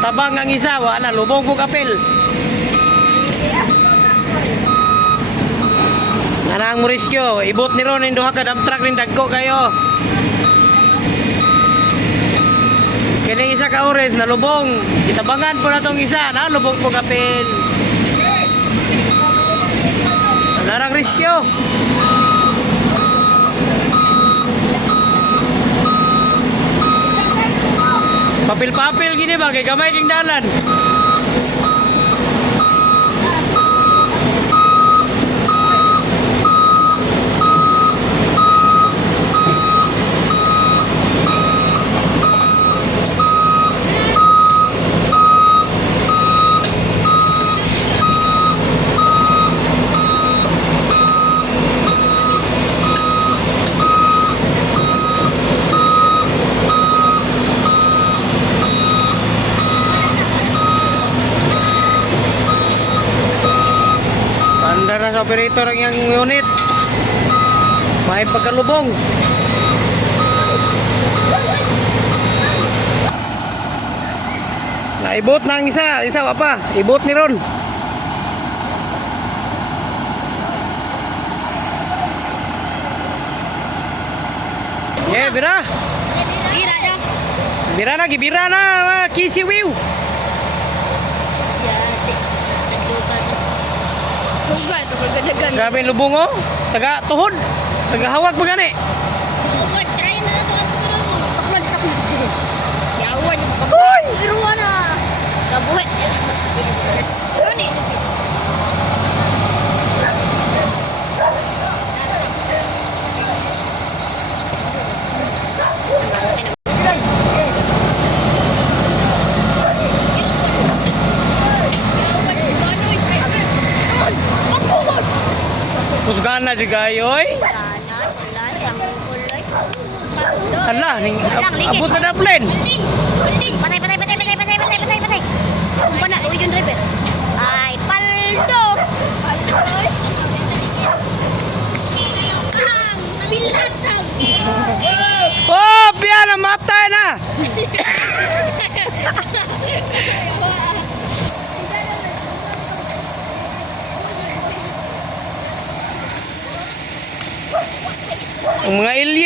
Itabang ang isa, wa na lubong ko kapil. Nga ang muriskyo, ibot ni Ron, duha ka dump truck rin dagko kayo. Kining isa ka oras na lubong. Itabangan po na tong isa, na lubong po kapil. Narang riskyo. Papil-papil gini ba kay king dalan. Operator ang iyang unit. May pagkalubong. Naibot na ang isa, isa wa pa. Ibot ni Ron. Yeah, bira. Gira na. Bira na, gibira na. ah, kan. Grabe lubung oh. Taga tuhod. Taga hawag pa gani. Tuhod try na to at to lubo. Takman ta. Yawa jud Kusgan na di gayoy. Hala, ning abot na na plane. Patay, patay, patay, patay, patay, patay, patay, patay. Pana, uy yung driver. Ay, paldo. Kang, bilatang. Oh, piya namatay na. Mga alien.